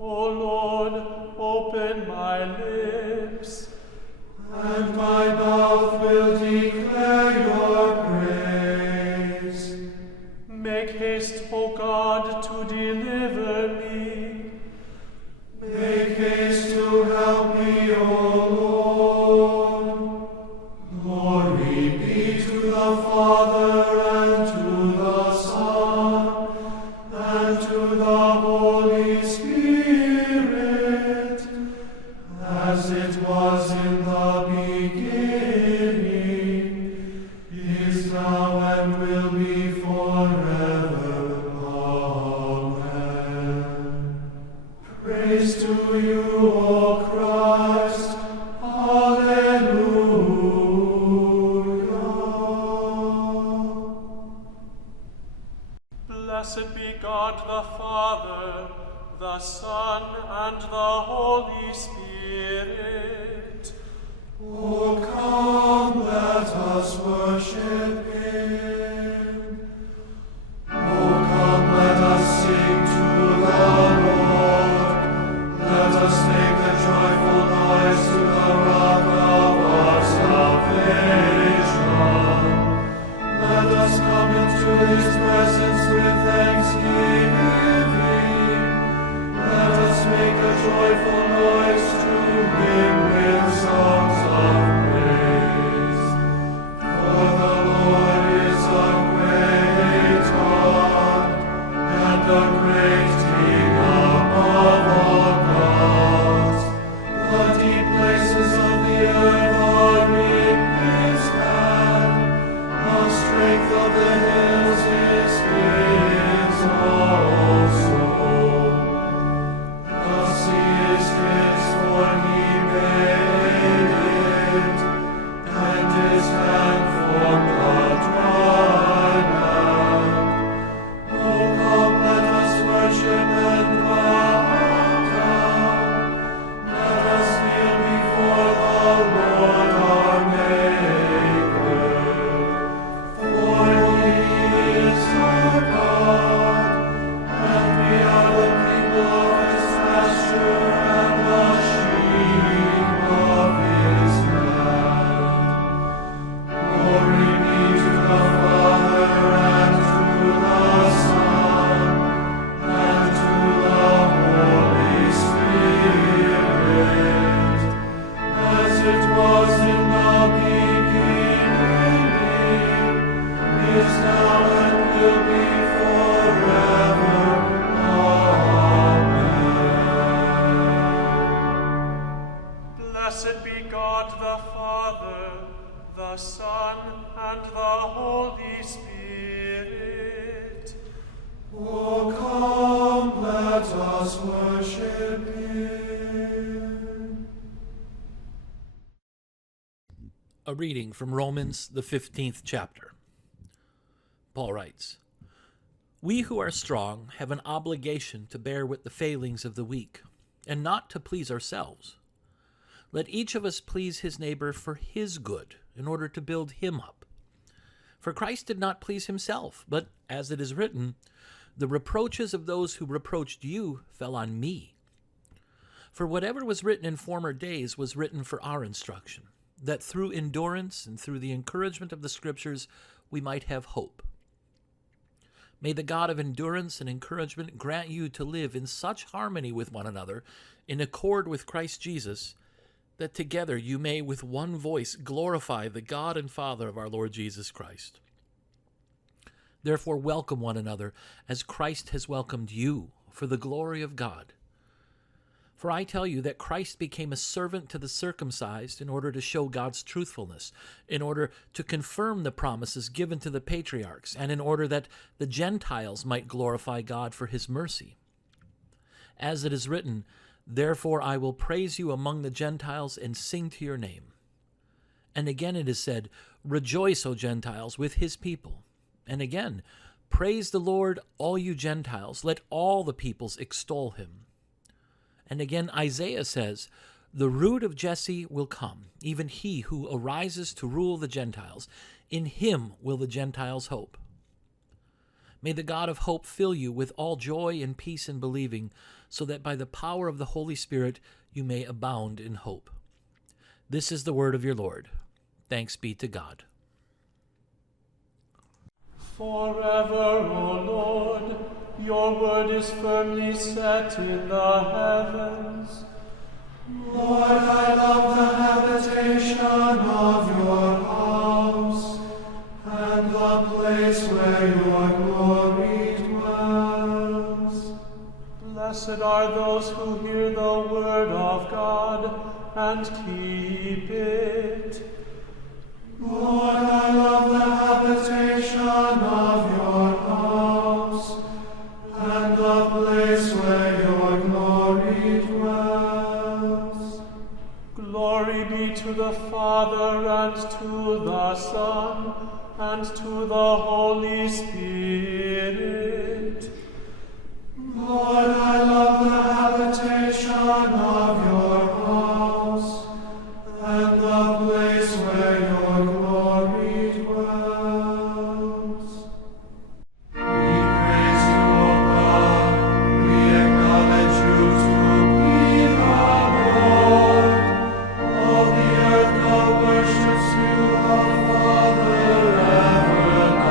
O Lord, open my lips, and my mouth will declare your praise. Make haste, O God, to deliver me. Make haste to help me, O Lord. Glory be to the Father, and to the Son, and to the Holy Spirit, as it was in the beginning, is now, and will be forever. Amen. Praise to you, O Christ. Hallelujah. Blessed be God the Father, the Son, and the Holy Spirit. O come, let us worship him. O come, let us sing to the Lord. Let us make a joyful noise to the rock of our salvation. Let us come into his presence with thanksgiving. Let us make a joyful noise to him with songs of praise. For the Lord is a great God, and a great King above all gods. The deep places of the earth are in his hand. The strength of the hills is his also. The sea is his, for he made it, and his hand formed the dry land. Oh, come, let us worship and bow down. Let us kneel before the Lord our Maker. For he is our God, and we are the people of his pasture and the sheep of his hand. Glory be to the Father, and to the Son, and to the Holy Spirit, as it was in the beginning, is now, and will be forever. Amen. Blessed be God the Father, the Son, and the Holy Spirit. O come, let us worship him. A reading from Romans, the 15th chapter. Paul writes, "We who are strong have an obligation to bear with the failings of the weak, and not to please ourselves. Let each of us please his neighbor for his good, in order to build him up. For Christ did not please himself, but, as it is written, the reproaches of those who reproached you fell on me. For whatever was written in former days was written for our instruction, that through endurance and through the encouragement of the Scriptures we might have hope. May the God of endurance and encouragement grant you to live in such harmony with one another, in accord with Christ Jesus, that together you may with one voice glorify the God and Father of our Lord Jesus Christ. Therefore welcome one another, as Christ has welcomed you, for the glory of God. For I tell you that Christ became a servant to the circumcised in order to show God's truthfulness, in order to confirm the promises given to the patriarchs, and in order that the Gentiles might glorify God for his mercy. As it is written, therefore I will praise you among the Gentiles and sing to your name. And again it is said, rejoice, O Gentiles, with his people. And again, praise the Lord, all you Gentiles, let all the peoples extol him. And again, Isaiah says, the root of Jesse will come, even he who arises to rule the Gentiles. In him will the Gentiles hope. May the God of hope fill you with all joy and peace in believing, so that by the power of the Holy Spirit you may abound in hope. This is the word of your Lord. Thanks be to God. Forever, O Lord, your word is firmly set in the heavens. Lord, I love the habitation of your house, and the place where your glory dwells. Blessed are those who hear the word of God and keep it. Lord, I love the habitation of your house, and the place where your glory dwells. Glory be to the Father, and to the Son, and to the Holy Spirit. Lord, I love the habitation of your house, and the place where your glory dwells. We praise you, O God. We acknowledge you to be the Lord. All the earth now worships you, the Father everlasting.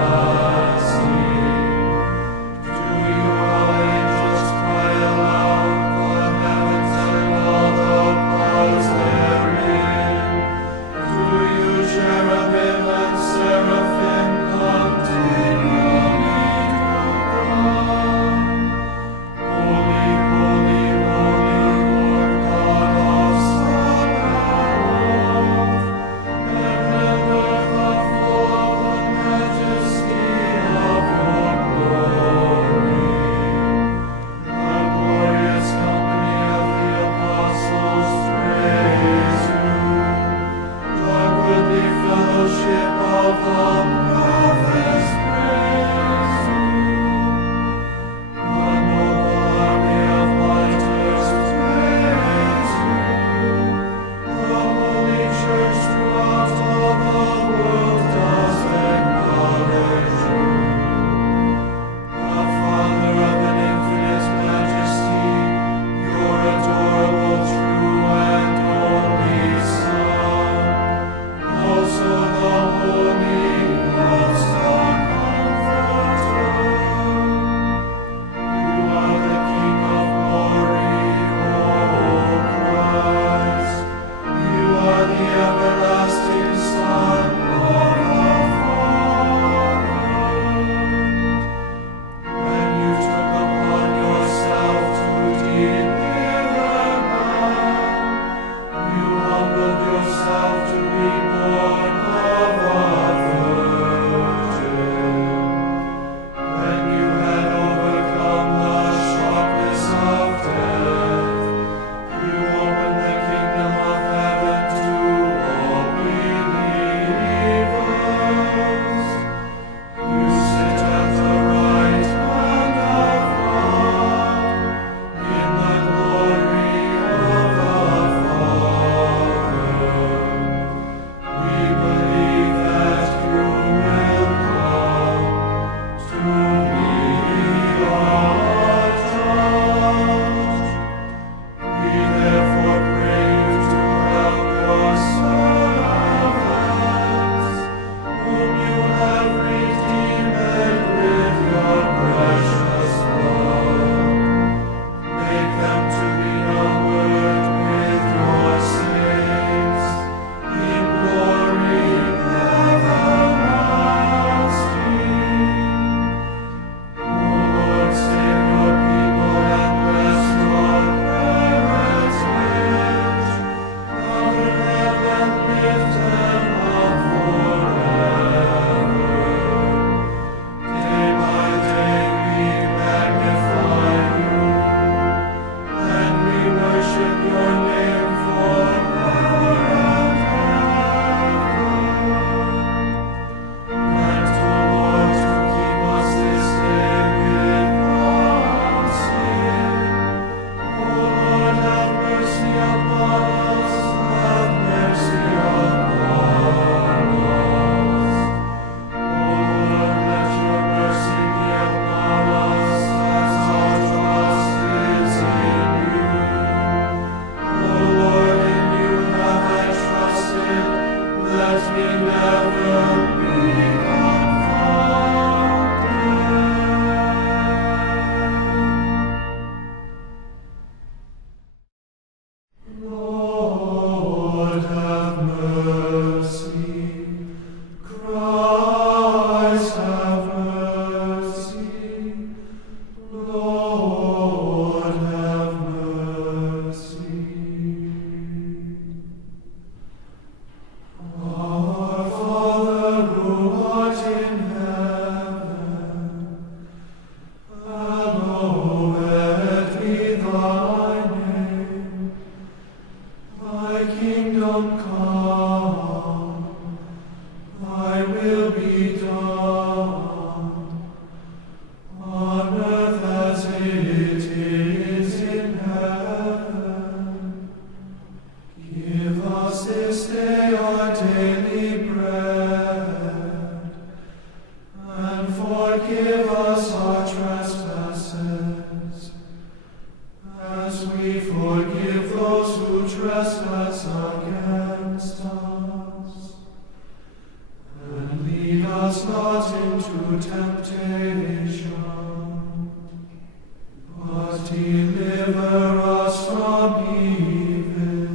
deliver us from evil.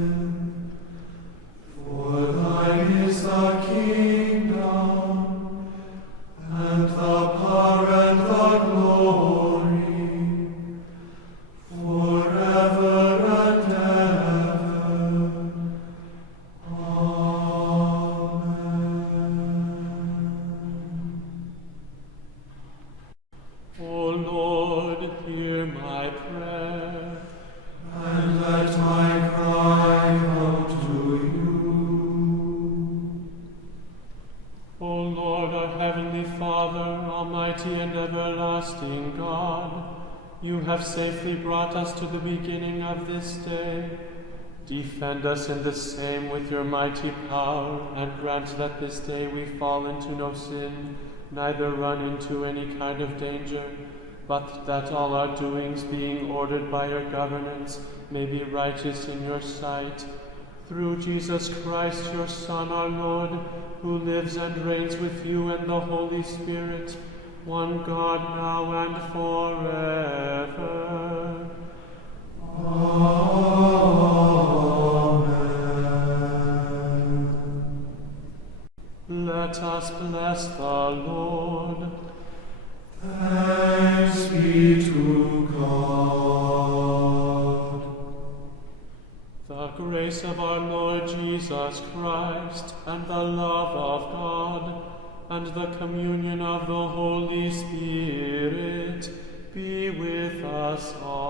For thine is the kingdom, and the power and the glory, forever and ever. Amen. O Lord, hear my prayer. And let my cry come to you. O Lord, our heavenly Father, almighty and everlasting God, you have safely brought us to the beginning of this day. Defend us in the same with your mighty power, and grant that this day we fall into no sin, neither run into any kind of danger, but that all our doings, being ordered by your governance, may be righteous in your sight. Through Jesus Christ, your Son, our Lord, who lives and reigns with you and the Holy Spirit, one God, now and forever. Amen. Let us bless the Lord. Thanks be to God. The grace of our Lord Jesus Christ, and the love of God, and the communion of the Holy Spirit be with us all.